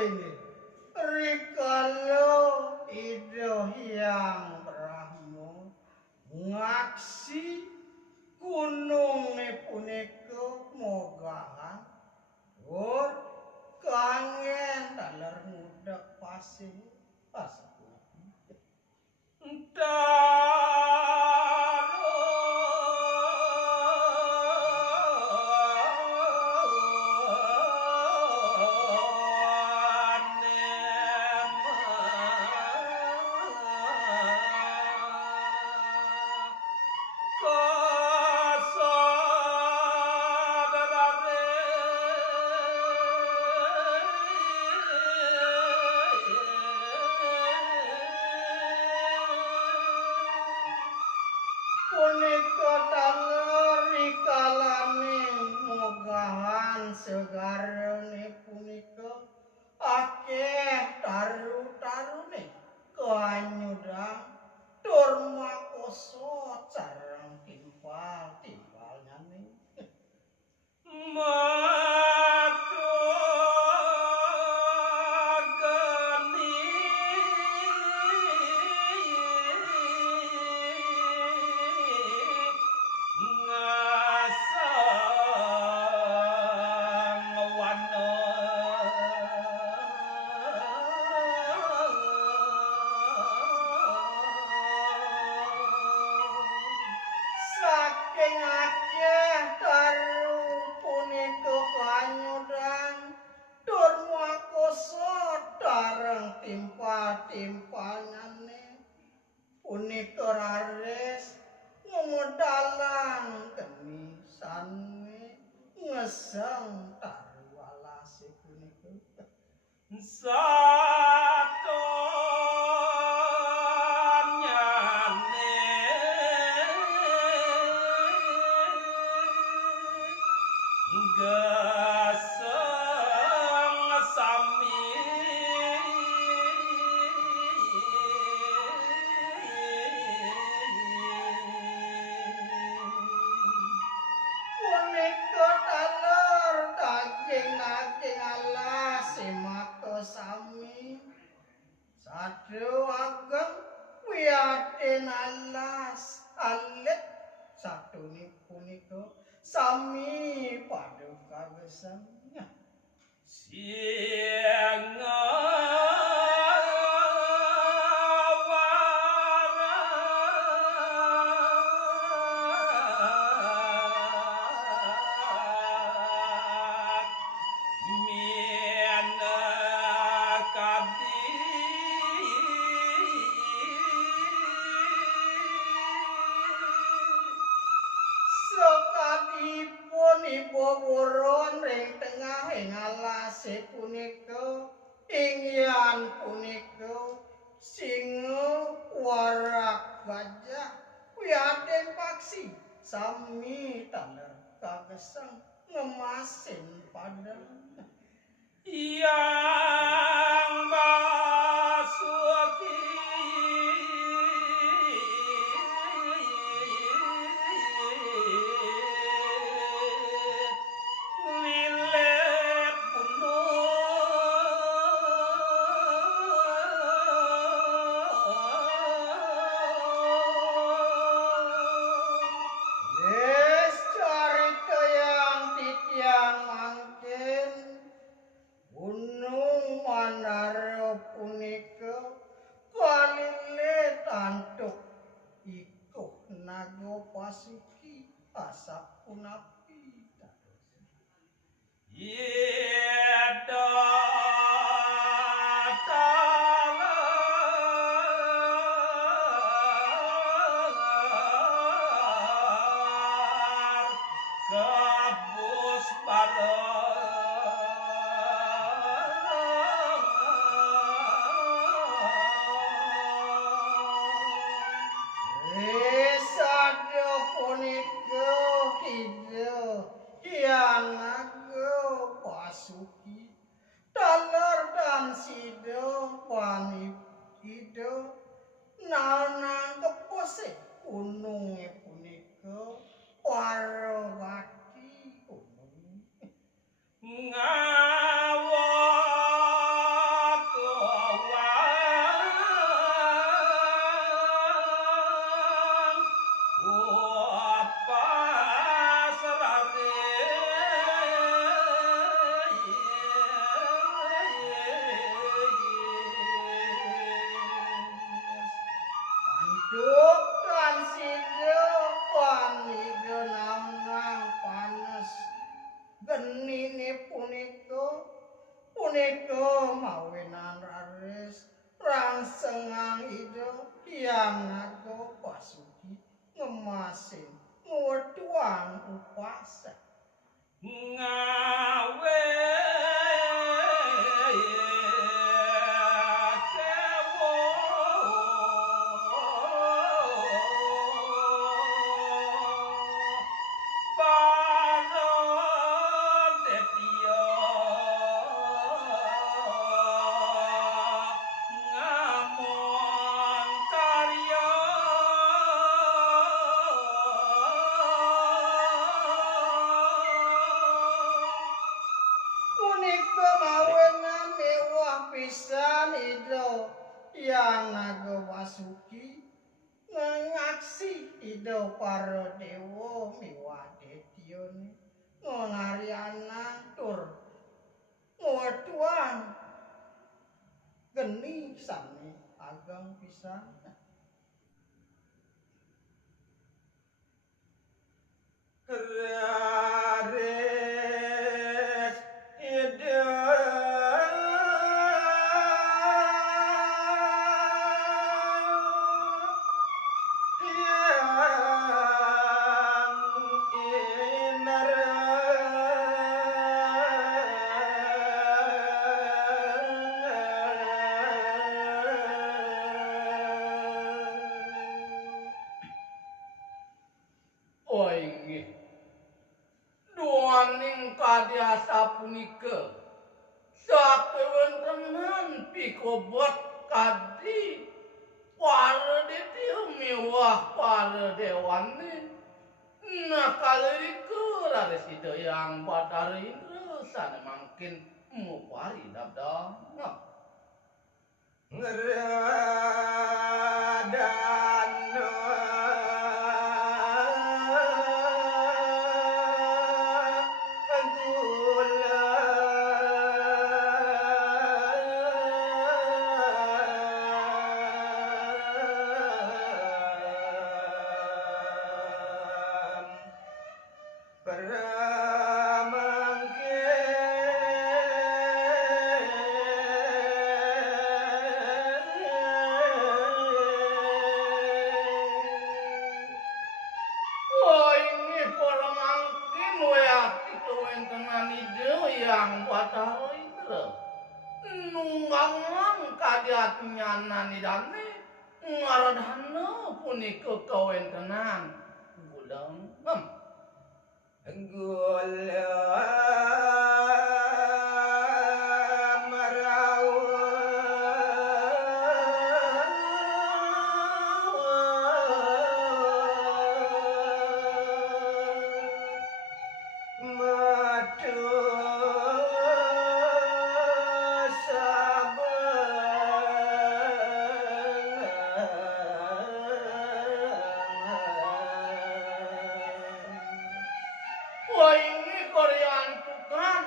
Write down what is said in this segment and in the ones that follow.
ini rikala ida Hyang Brahma ngaksi gununge punika mogahan tur kangen daler ngudek pasir pasapun punika daler rikalane mogahan segarane punika akeh taru-tarune kanyudang tur makosa sareng timpal-timpal nyane saking akeh taru punika kanyudang tur makosa dareng timpal-timpalane punika raris ngumadalang kenisane ngeseng taru alase punika sato gasang sami punika taler daging alas mata sami sadya ageng wiyatin alas alit satune punika sami paduka gesangnya siang sakadipun ibu buron ring tengah ing alase punika ingyan punika singa warak gajah wiyatin paksi sami taler kagesang ngemasin padang yang masuki Gunung Manara punika kalile tantuk ikuh naga pasuki asap punapi yeda kabus punika hija yang naga punika mawinan raris rangsengang ida yang naga pasuki ngemasin ngweduang upasa ngawe cewo para detya ngamon karya punika mawinan mewah pisan ida yang naga pasuki ngaksi ida para dewa miwah detyane ngonariana tur ngweduang geni sami ageng pisan raris ida yang oh inggih duaning kadyasa punika sakewontenan pikobot kadi para detya mewah para dewane nakalirika raris ida yang Bathara Indra sana mangkin mupari dabda ngeradana oh ini para mangkin weati kewentenan ida yang Bathara Indra nunggangan kadyatnyanan idane ngaradhana punika kewentenan gulem wah ini koryantukan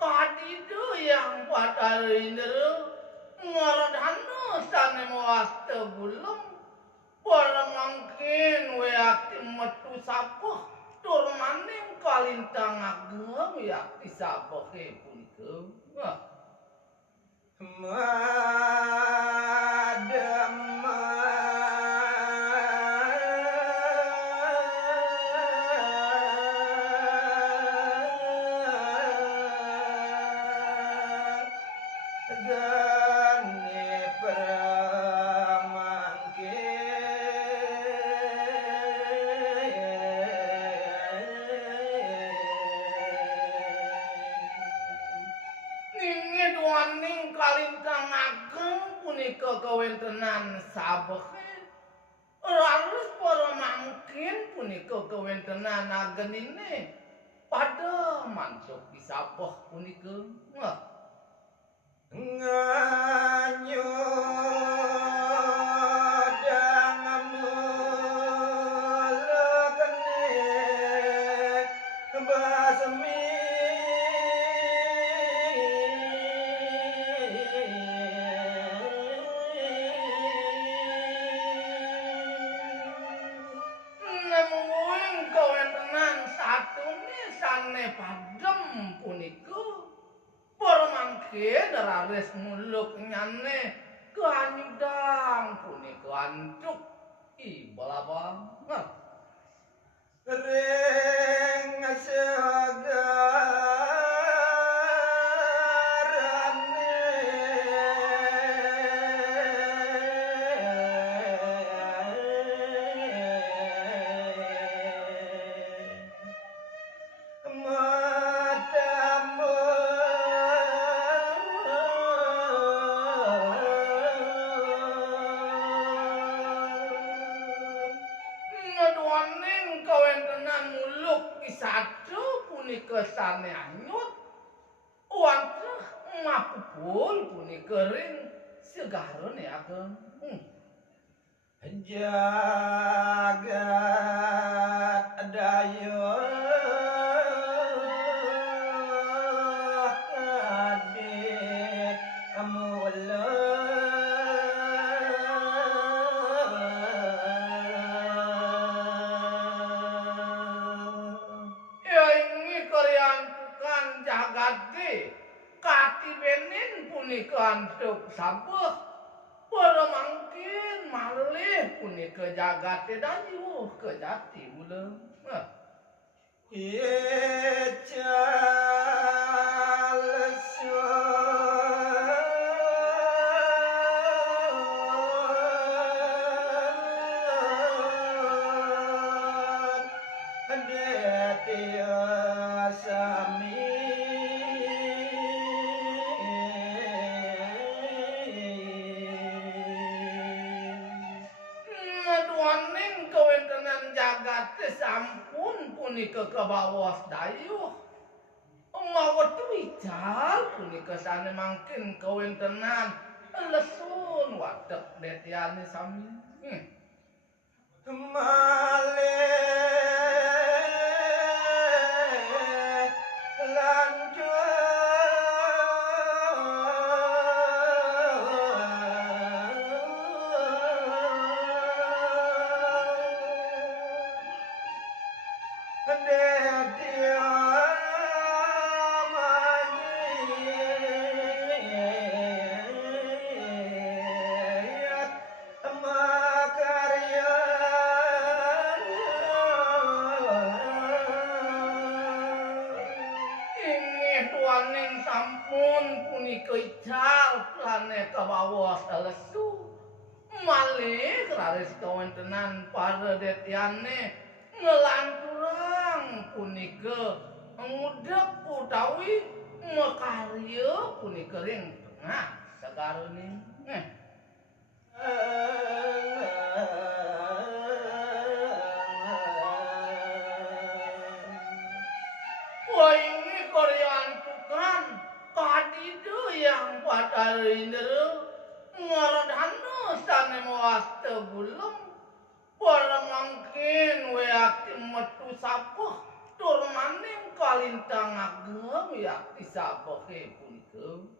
kadido yang Bathara Indra ngaradhana sane mawasta gulem para mangkin weati metu sabeh tur maning kalintang ageng yakti sabehe punika ningit waning kalintang ageng punika kewentenan sabehe raris para mangkin punika kewentenan agenine pada mantuk disabeh punika nemuing kawentenan satune sane padem punika para mangkin mangke darares muluk nyane keanyudang punika ancuk ibalabang. Ring Ngeduaning kawentenan muluk kisatu punika sane anyut. Wantah mapupul punika ring segarone ageng. jagat daya kadit mula Ya ini karyantukan jagade kati benin punika antuk sabuh. Para mangkin malih punika jagate dayuh kejati ulem. Ngeduaning kawentenan jagate sampun punika kebawas dayuh. Mawat wical punika sane mangkin kawentenan lesun wadek detyane sami. Malih Ingih tuaning sampun punika ical plane kabawas lesu. Malih raris kawentenan para detyane ngelanturang punika ngudek utawi mekarya punika ring tengah segarone. Wah ini karyantukan kadidu yang pada rindera ngaradana sane mawasta gulem. Para mangkin weaki metu sabuh tur maning kalintang ageng yakti sabuhe punika.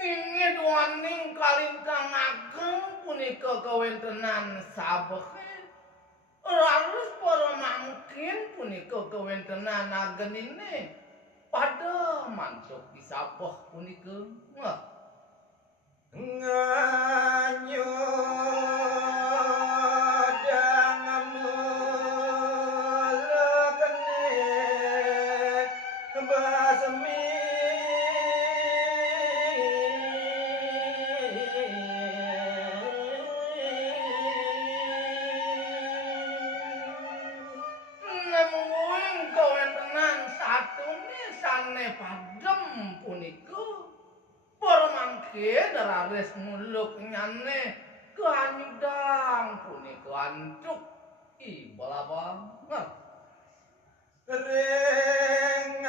Ningit waning kalintang ageng punika kawentenan sabehe. Raris para mangkin punika kawentenan agenine pada mantuk disabeh punika. Nemuing kawentenan satune sane padem punika. Para mangkin raris muluk nyane keanyudang punika ancuk ibalabang. Ring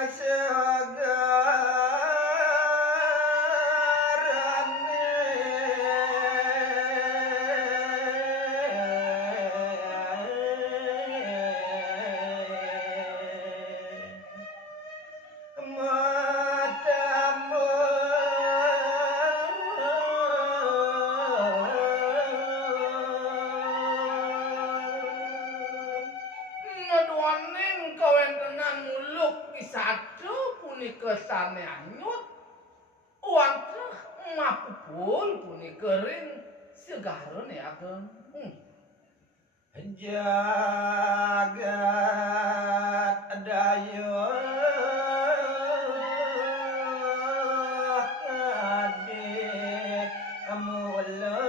punika sane anyut wantah mapupul punika ring segarane ageng. Jagat daya adik mula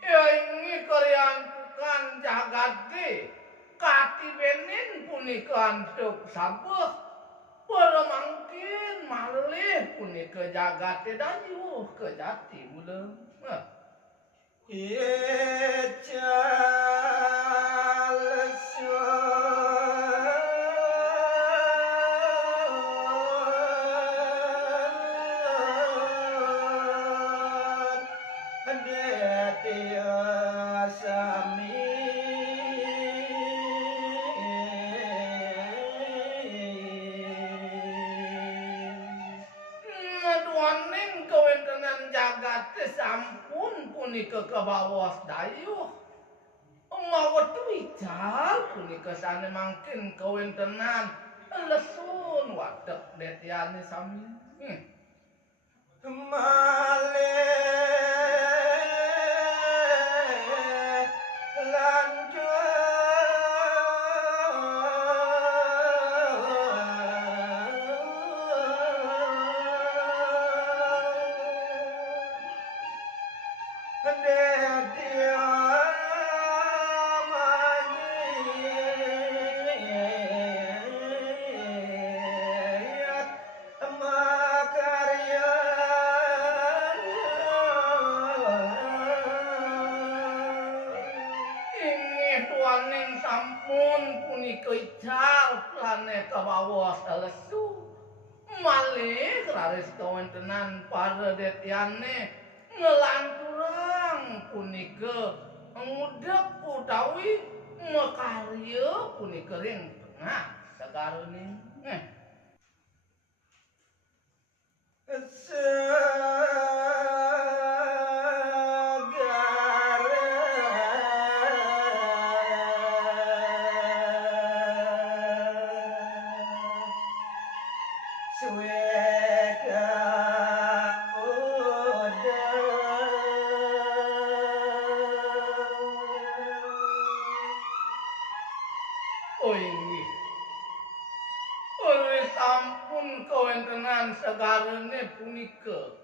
Ya ini karyan bukan jagat ge kati benin punika antuk sabuh para mangkin malih punika jagate dayuh kejati mula. Ical sun Detia Sami Maduaning kawentenan jagate sampun punika kebawas dayuh. Mawa tuical punika sane mangkin kawentenan lesun wadek detiane sami. Malih lanjut Detia mangit makarya Inggih tuaning sampun punika ical plane kebawas lesu. Malih raris kawentenan para detiane ngelanturang punika ngudek utawi makarya punika ring tengah sagarane. Sueka Oh inggih. Oleh sampun kawentenan sagarane punika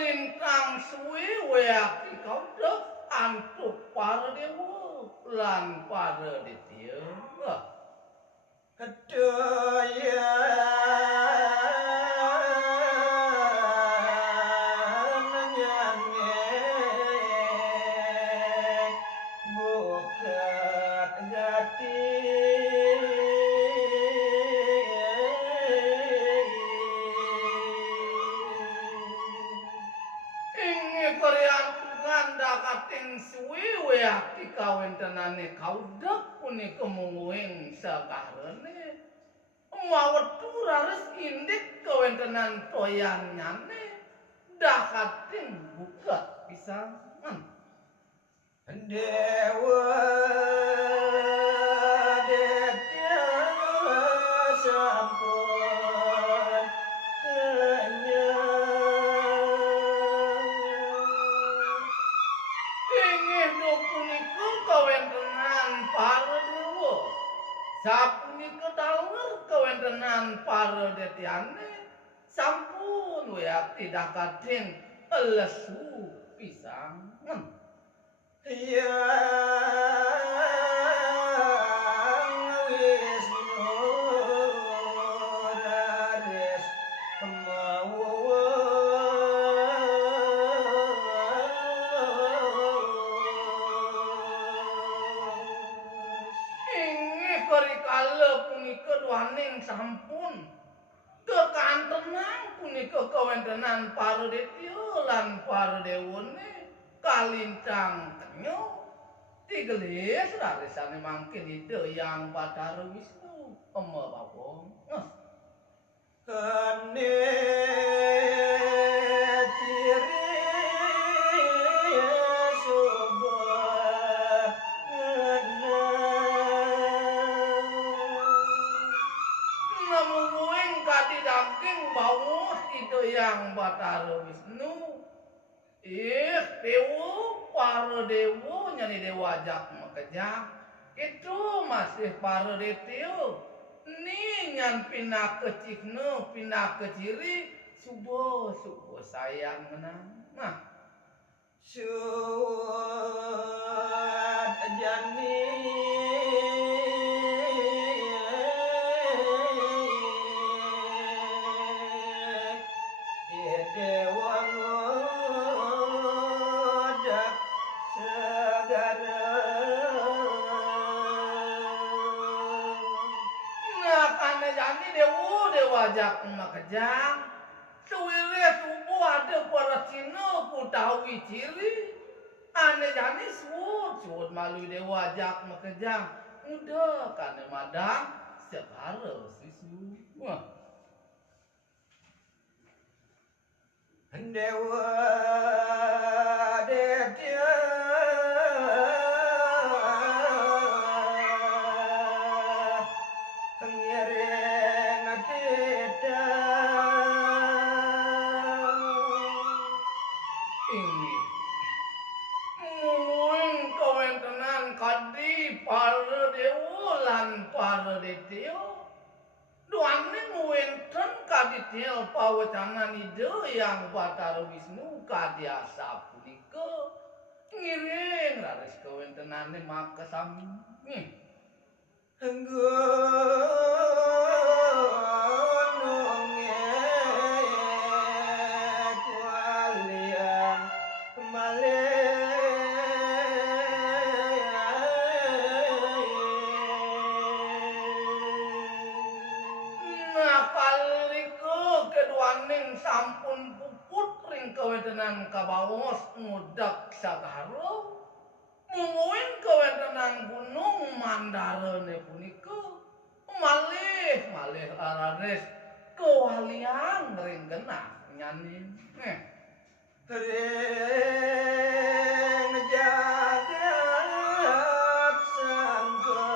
lintang suwe weaki kaudhek antuk para dewa lan para detya. Kedaya nyanyi bukat gati Inggih karyantungan dakating suwe weaki kawentenane kaudhek punika mungguing sakarene. Mawetu raris indik kawentenan toyanyane dakating bukat pisanan. Dewa Detya sampun kenyang Inggih punika kawentenan para dewa. Sapunika daler kawentenan para detyane sampun weati dakating lesu pisanan. Yang Wisnu raris mawa Inggih karikala punika duaning sampun kekantenang punika kawentenan para detya lan para dewane kalintang tenyo tigelis rarisane mangkin ide yang Bathara Wisnu Ema kane ciri subah yang Batara Wisnu. Dewa para dewa nyani dewa jak makejang. Itu masih para detio. Ni nyan pina kecikno, pina keciri, subuh sayang menang. Nah, Suat jani dewa ngodak segara nah karena jani dewa jak makejang. Suwire subuh ada para Cina kutawi ciri. Ane jani suut malu dewa jak makejang. Udah karena madang separa sisu. Wah. Dewa detya ngireng tita Ini mungkin kawan tenan kadi para dewa lan para detio. Duane ngwenten kadi tel pawecanan ide yang Batara Wisnu kadi asap punika. Ngiring raris kawentenane maka sami. gunungnya kualian Nakaliku keduaning sampun puput ring kawentenan kabawos ngudak sagaro. Mungguin kawentenan gunung Mandarane punika malih aranes kewalian ring genah nyanin. ring jagat sangka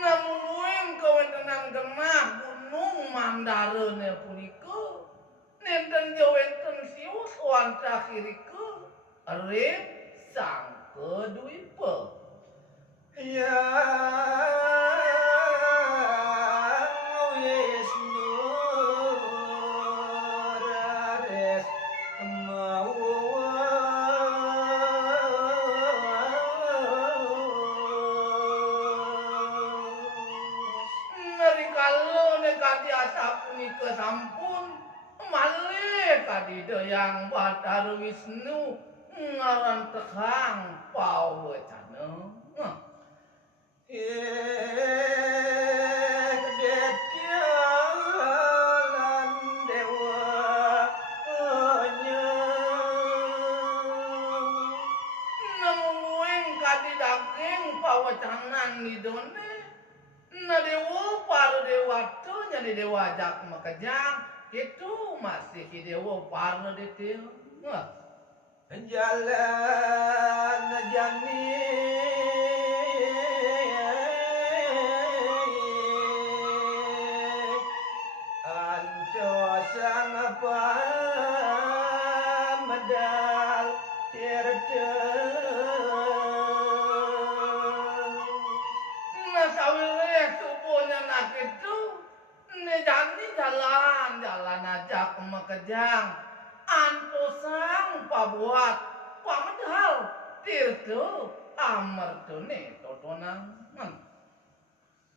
Namun kawentenan genah gunung Mandarane punika nenten jawenten sius wanta kirika rip sang kedwipa. Ya Wisnu rares Narikala nekadi asap punika sampun malih kadida yang Batara Wisnu ngaran tekang pawecana. Detyalan dewa Namun kadi daging pawecanan nidone na dewa para dewata nyani dewa jak makejang itu masih dewa para detil. jalan jani anco sang medal tirta Sawile tubuhnya nak itu jani jalan aja ke makejang antosang pabuat pamedhal tirto amartone totona.